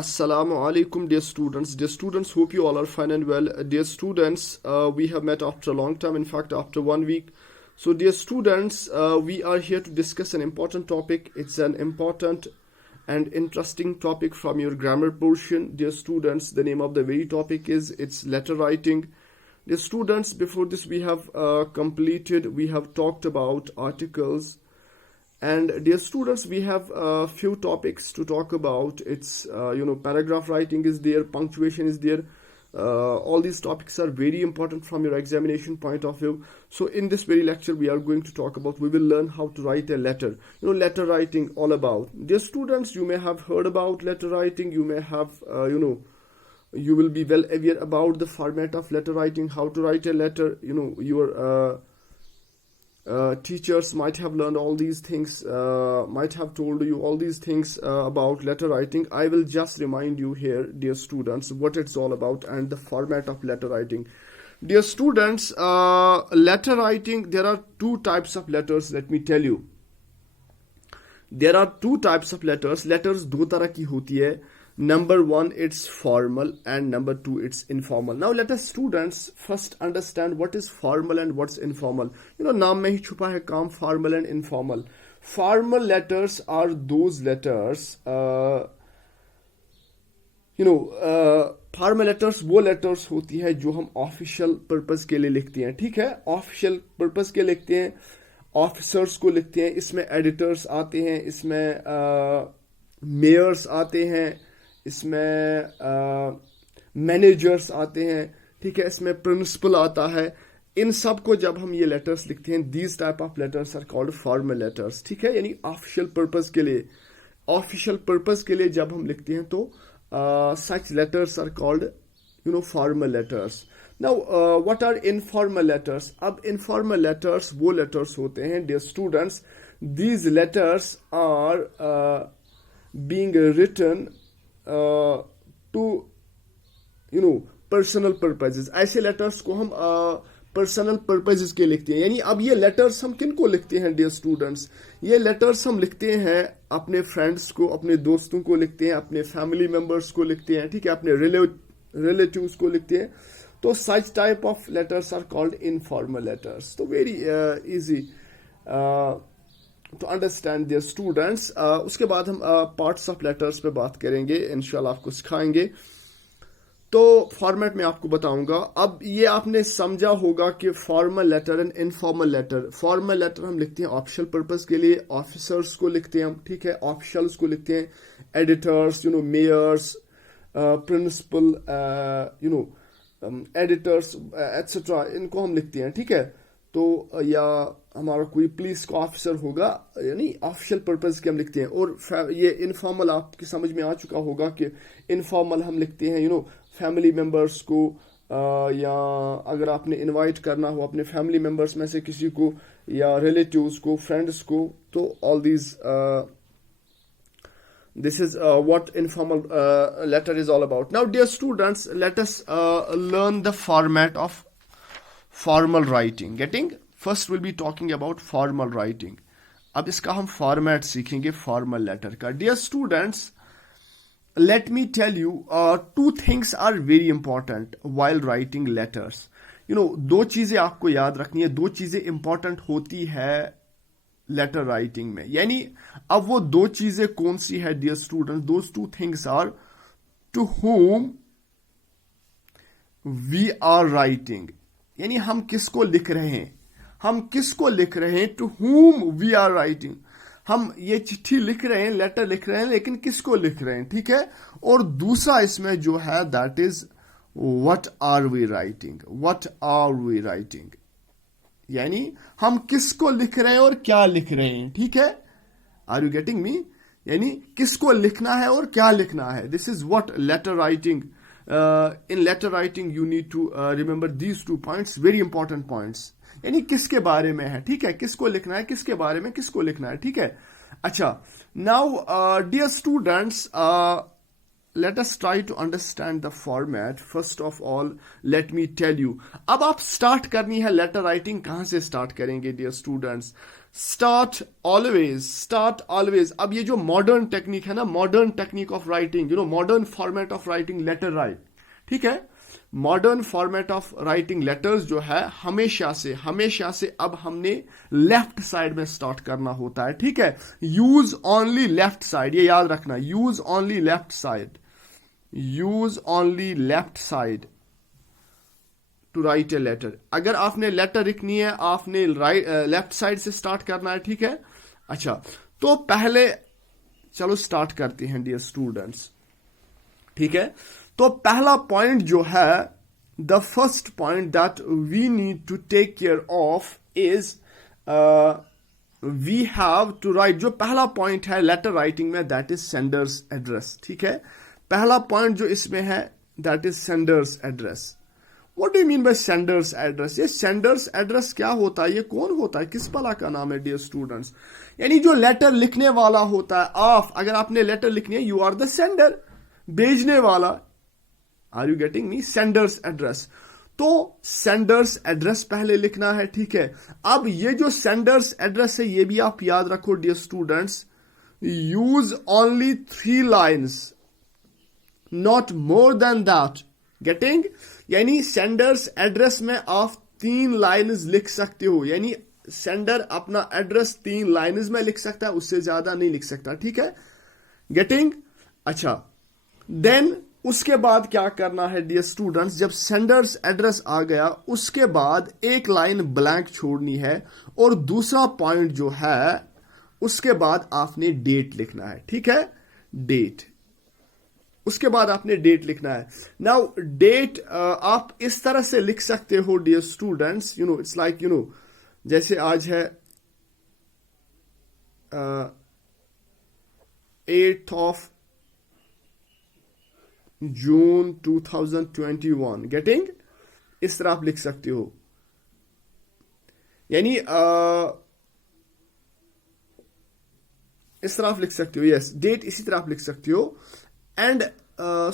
Assalamu alaikum, dear students. Dear students, hope you all are fine and well. Dear students, we have met after a long time, in fact, after 1 week. So, dear students, we are here to discuss an important topic. It's an important and interesting topic from your grammar portion. Dear students, the name of the very topic is it's letter writing. Dear students, before this we have we have talked about articles. And dear students, we have a few topics to talk about. It's paragraph writing is there, punctuation is there. All these topics are very important from your examination point of view. So in this very lecture we are going to talk about, we will learn how to write a letter. Letter writing all about. Dear students, you may have heard about letter writing. You may have you will be well aware about the format of letter writing, how to write a letter. Your teachers might have learned all these things, might have told you all these things about letter writing. I will just remind you here, dear students, what it's all about and the format of letter writing. Dear students, letter writing, there are two types of letters. Let me tell you, there are two types of letters. Letters दो तरह की होती है. Number one, it's formal, and number two, it's informal. Now let us students first understand what is formal and what's informal. नाम में ही छुपा है काम, formal and informal. Formal letters are those letters, formal letters वो letters होती है जो हम official purpose के लिए लिखते हैं. ठीक है, official purpose के लिखते हैं, officers को लिखते हैं. इसमें editors आते हैं, इसमें mayors आते हैं, इसमें मैनेजर्स आते हैं. ठीक है, इसमें प्रिंसिपल आता है. इन सब को जब हम ये लेटर्स लिखते हैं, these type of letters are called formal letters. ठीक है, यानी ऑफिशियल पर्पस के लिए जब हम लिखते हैं तो such letters are called formal letters. Now what are informal letters? अब इनफॉर्मल लेटर्स वो लेटर्स होते हैं, dear students, these letters are being written to personal purposes. ऐसे लेटर्स को हम पर्सनल पर्पजेज के लिखते हैं. यानी अब ये लेटर्स हम किन को लिखते हैं, डियर स्टूडेंट्स? ये लेटर्स हम लिखते हैं अपने फ्रेंड्स को, अपने दोस्तों को लिखते हैं, अपने फैमिली मेंबर्स को लिखते हैं. ठीक है, अपने रिलेटिव्स को लिखते हैं. तो such type of letters are called informal letters. तो very easy to understand their students. उसके बाद हम parts of letters पे बात करेंगे, इंशाल्लाह आपको सिखाएंगे. तो फॉर्मेट में आपको बताऊंगा. अब ये आपने समझा होगा कि formal letter and informal letter. Formal letter हम लिखते हैं ऑफिशियल पर्पस के लिए, ऑफिसर्स को लिखते हैं हम. ठीक है, ऑफिशियल्स को लिखते हैं, editors, mayors, principal, editors etcetera, इनको हम लिखते हैं. ठीक है, तो या हमारा कोई पुलिस का ऑफिसर होगा, यानी ऑफिशियल पर्पस के हम लिखते हैं. और ये इनफॉर्मल आपकी समझ में आ चुका होगा कि इनफॉर्मल हम लिखते हैं फैमिली मेंबर्स को, या अगर आपने इनवाइट करना हो अपने फैमिली मेंबर्स में से किसी को, या रिलेटिव्स को, फ्रेंड्स को. तो all these this is what informal letter is all about. Now dear students, let us learn the format of formal writing. First we'll be talking about formal writing. अब इसका हम फॉर्मेट सीखेंगे formal letter का. Dear students, let me tell you, two things are very important while writing letters. दो चीजें आपको याद रखनी है, दो चीजें इंपॉर्टेंट होती है लेटर राइटिंग में. यानी अब वो दो चीजें कौन सी है, dear students? Those two things are to whom we are writing. यानी हम किसको लिख रहे हैं, to whom we are writing. हम ये चिट्ठी लिख रहे हैं, लेटर लिख रहे हैं, लेकिन किसको लिख रहे हैं. ठीक है, और दूसरा इसमें जो है that is what are we writing. यानी हम किसको लिख रहे हैं और क्या लिख रहे हैं. ठीक है, आर यू गेटिंग मी? यानी किसको लिखना है और क्या लिखना है. This is what letter writing. in letter writing you need to remember these 2 points, very important points. यानी किसके बारे में है. ठीक है, किसको लिखना है, किसके बारे में किसको लिखना है. ठीक है, अच्छा. Now dear students, let us try to understand the format. First of all, let me tell you. अब आप start करनी है letter writing, कहाँ से start करेंगे dear students? Start always. अब ये जो modern technique है ना, modern technique of writing, modern format of writing letter write, ठीक है? Modern format of writing letters जो है हमेशा से अब हमने लेफ्ट साइड में स्टार्ट करना होता है, ठीक है? यूज ओनली लेफ्ट साइड, ये याद रखना, use only left side to write a letter. अगर आपने लेटर लिखनी है आपने लेफ्ट साइड से स्टार्ट करना है, ठीक है? अच्छा, तो पहले चलो स्टार्ट करते हैं डियर स्टूडेंट्स, ठीक है? तो पहला पॉइंट जो है, the first point that we need to take care of is we have to write. जो पहला पॉइंट है लेटर राइटिंग में, दैट इज सेंडर्स एड्रेस, ठीक है? पहला पॉइंट जो इसमें है that is sender's address. What do you mean by sender's address? ये सेंडर्स एड्रेस क्या होता है, ये कौन होता है, किस भला का नाम है डियर स्टूडेंट्स? यानी जो लेटर लिखने वाला होता है, आप अगर आपने लेटर लिखनी है, यू आर द सेंडर, भेजने वाला. Are you getting me? Sender's address. तो सेंडर्स एड्रेस पहले लिखना है, ठीक है? अब ये जो सेंडर्स एड्रेस है ये भी आप याद रखो dear students. Use only 3 lines, not more than that. Getting? यानी सेंडर्स एड्रेस में आप 3 लाइन्स लिख सकते हो, यानी सेंडर अपना एड्रेस 3 लाइन्स में लिख सकता है, उससे ज्यादा नहीं लिख सकता, ठीक है? गेटिंग? अच्छा, देन उसके बाद क्या करना है डियर स्टूडेंट्स, जब सेंडर्स एड्रेस आ गया उसके बाद एक लाइन ब्लैंक छोड़नी है, और दूसरा पॉइंट जो है उसके बाद आपने डेट लिखना है, ठीक है? डेट, उसके बाद आपने डेट लिखना है. नाउ डेट आप इस तरह से लिख सकते हो डियर स्टूडेंट्स, इट्स लाइक जैसे आज है 8th of June 2021. गेटिंग? इस तरह आप लिख सकते हो, यानी इस तरह आप लिख सकते हो. यस, डेट इसी तरह आप लिख सकते हो. And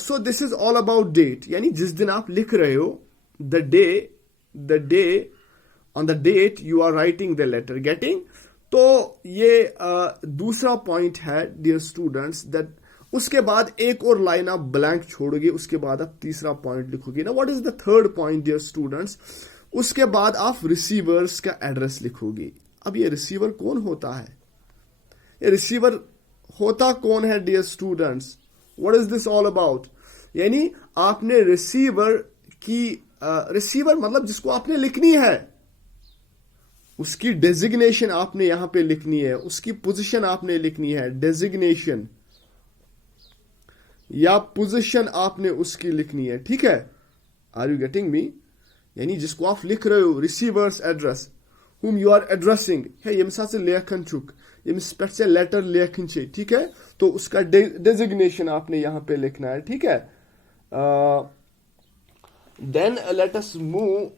so this is all about date, यानी जिस दिन आप लिख रहे हो, the day on the date you are writing the letter. Getting? तो ये दूसरा पॉइंट है डियर स्टूडेंट्स, दैट उसके बाद एक और लाइन आप ब्लैंक छोड़ोगे, उसके बाद आप तीसरा पॉइंट लिखोगे ना. What is the third point dear students? उसके बाद आप रिसीवर्स का एड्रेस लिखोगे. अब ये रिसीवर कौन होता है? ये रिसीवर होता कौन है dear students? What is this all about? यानी आपने रिसीवर रिसीवर मतलब जिसको आपने लिखनी है, उसकी डेजिग्नेशन आपने यहां पे लिखनी है, उसकी पोजीशन आपने लिखनी है, डेजिग्नेशन या पोजीशन आपने उसकी लिखनी है, ठीक है? Are you getting me? यानी जिसको आप लिख रहे हो, receiver's address, whom you are addressing, है ये मिसाल से लेखन चुक, ये मिसपेट से लेटर लेखन चाहिए, ठीक है? तो उसका डेजिग्नेशन आपने यहां पे लिखना है, ठीक है? Then let us move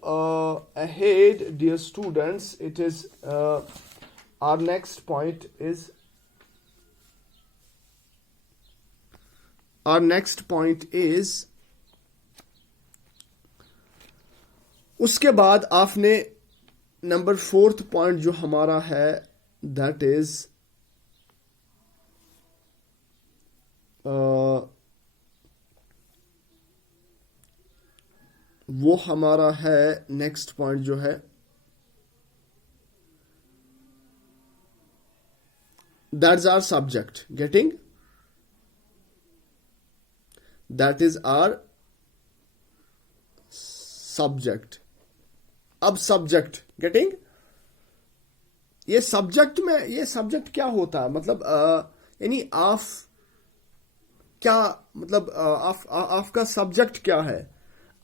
ahead dear students. It is our next point is उसके बाद आपने नंबर 4th पॉइंट जो हमारा है, दैट इज वो हमारा है नेक्स्ट पॉइंट जो है, that's our subject. Getting? That is our subject. अब सब्जेक्ट, गेटिंग? ये सब्जेक्ट क्या होता है, मतलब यानी आप क्या मतलब आपका सब्जेक्ट क्या है,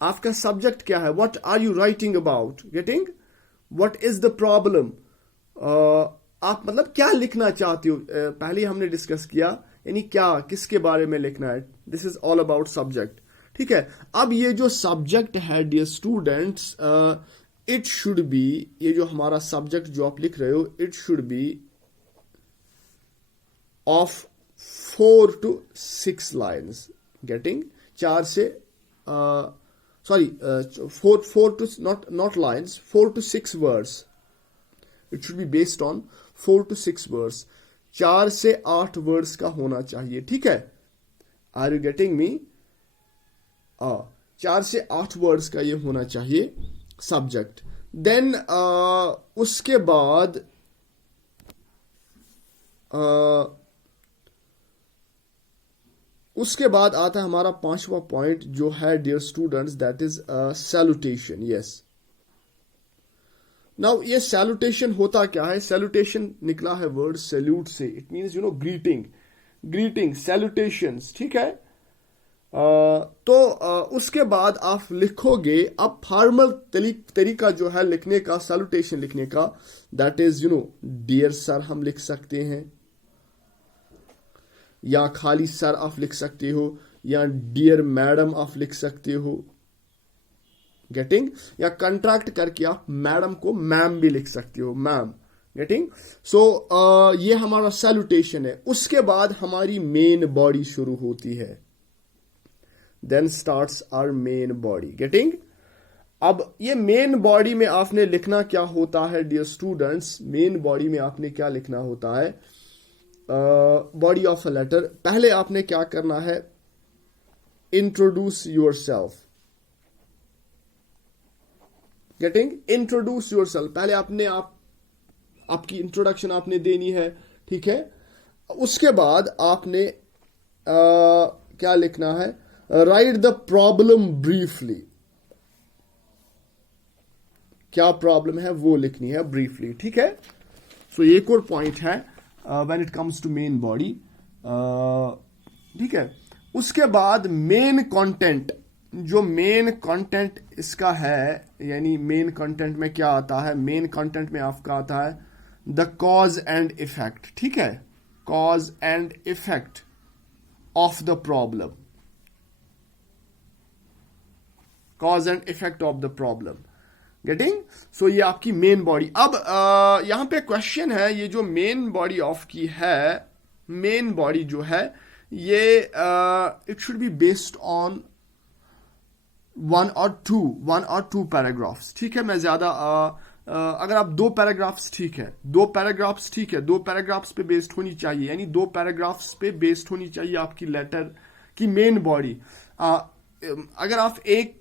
आपका सब्जेक्ट क्या है, what are you writing about? Getting? What is the problem? आप मतलब क्या लिखना चाहते हो, पहले हमने डिस्कस किया, यानी क्या, किसके बारे में लिखना है. This is all about subject, ठीक है? अब ये जो सब्जेक्ट है dear students, it should be, ये जो हमारा सब्जेक्ट जो आप लिख रहे हो, it should be of 4 to 6 lines. Getting 4 से sorry 4 to not lines 4 to 6 words. It should be based on 4 to 6 words. 4 से 8 वर्ड्स का होना चाहिए, ठीक है. आर यू गेटिंग मी? 4 से 8 वर्ड्स का ये होना चाहिए सब्जेक्ट. देन उसके बाद आता है हमारा 5वां पॉइंट जो है dear students, that is salutation. Yes, now ये सैल्यूटेशन होता क्या है? सैल्यूटेशन निकला है वर्ड सैल्यूट से. इट मीन्स ग्रीटिंग सैल्यूटेशंस, ठीक है. तो उसके बाद आप लिखोगे, अब फॉर्मल तरीका जो है लिखने का, सैल्यूटेशन लिखने का, दैट इज डियर सर हम लिख सकते हैं, या खाली सर आप लिख सकते हो, या डियर मैडम आप लिख सकते हो. गेटिंग? या कंट्रैक्ट करके आप मैडम को मैम भी लिख सकते हो, मैम. गेटिंग? सो ये हमारा सैल्यूटेशन है. उसके बाद हमारी मेन बॉडी शुरू होती है. Then starts our main body. Getting? अब ये मेन बॉडी में आपने लिखना क्या होता है डियर स्टूडेंट्स? मेन बॉडी में आपने क्या लिखना होता है? Body of a letter. पहले आपने क्या करना है? Introduce yourself. Getting? Introduce yourself. पहले आपकी इंट्रोडक्शन आपने देनी है, ठीक है. उसके बाद आपने क्या लिखना है? Right the problem briefly. क्या प्रॉब्लम है वो लिखनी है ब्रीफली, ठीक है. सो एक और पॉइंट है when it comes to main body, ठीक है. उसके बाद मेन कंटेंट, जो मेन कंटेंट इसका है, यानी मेन कंटेंट में क्या आता है? मेन कंटेंट में आपका आता है द कॉज एंड इफेक्ट, ठीक है. Cause and effect of the problem. Cause and effect of the problem. Getting? So ये आपकी मेन बॉडी. अब यहां पे क्वेश्चन है, ये जो मेन बॉडी ऑफ की है, मेन बॉडी जो है ये it should be based on one और टू पैराग्राफ्स, ठीक है. मैं ज्यादा अगर आप 2 पैराग्राफ्स, ठीक है, 2 पैराग्राफ्स, ठीक है, 2 पैराग्राफ्स पे बेस्ड होनी चाहिए, यानी 2 पैराग्राफ्स पे बेस्ड होनी चाहिए आपकी लेटर की मेन बॉडी. अगर आप एक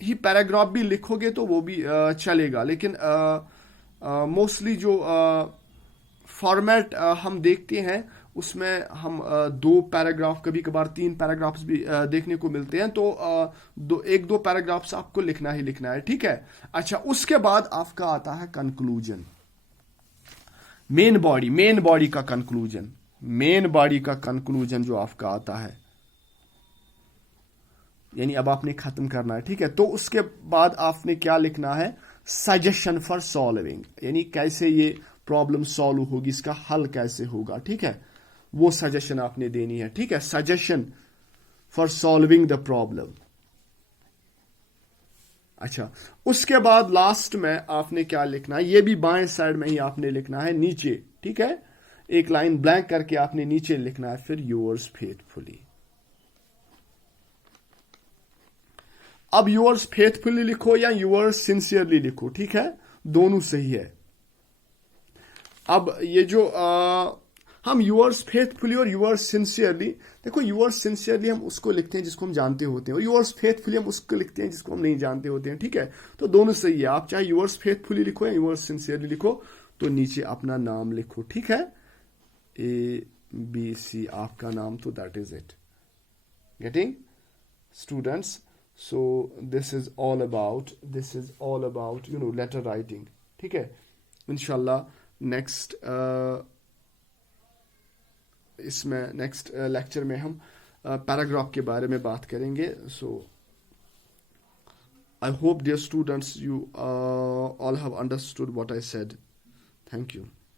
ही पैराग्राफ भी लिखोगे तो वो भी चलेगा, लेकिन मोस्टली जो फॉर्मेट हम देखते हैं उसमें हम 2 पैराग्राफ, कभी कभार 3 पैराग्राफ्स भी देखने को मिलते हैं. तो 1-2 पैराग्राफ्स आपको लिखना ही लिखना है, ठीक है. अच्छा, उसके बाद आपका आता है कंक्लूजन. मेन बॉडी का कंक्लूजन, मेन बॉडी का कंक्लूजन जो आपका आता है, यानी अब आपने खत्म करना है, ठीक है. तो उसके बाद आपने क्या लिखना है? सजेशन फॉर सॉल्विंग, यानी कैसे ये प्रॉब्लम सॉल्व होगी, इसका हल कैसे होगा, ठीक है. वो सजेशन आपने देनी है, ठीक है. Suggestion for solving the problem. अच्छा, उसके बाद लास्ट में आपने क्या लिखना है? ये भी बाएं साइड में ही आपने लिखना है, नीचे, ठीक है. एक लाइन ब्लैंक करके आपने नीचे लिखना है, फिर योर्स फेथफुली. अब योर्स फेथफुली लिखो या योर्स सिंसियरली लिखो, ठीक है, दोनों सही है. अब ये जो हम योर्स फेथफुली और योर्स सिंसियरली, देखो योर्स सिंसियरली हम उसको लिखते हैं जिसको हम जानते होते हैं, और योर्स फेथफुली हम उसको लिखते हैं जिसको हम नहीं जानते होते हैं, ठीक है. तो दोनों सही है. आप चाहे योर्स फेथफुली लिखो या योर्स सिंसियरली लिखो, तो नीचे अपना नाम लिखो, ठीक है. ABC आपका नाम, तो that is it. Getting students? So this is all about letter writing, ठीक है. इंशाल्लाह नेक्स्ट इसमें नेक्स्ट लेक्चर में हम पैराग्राफ के बारे में बात करेंगे. So I hope dear students you all have understood what I said. Thank you.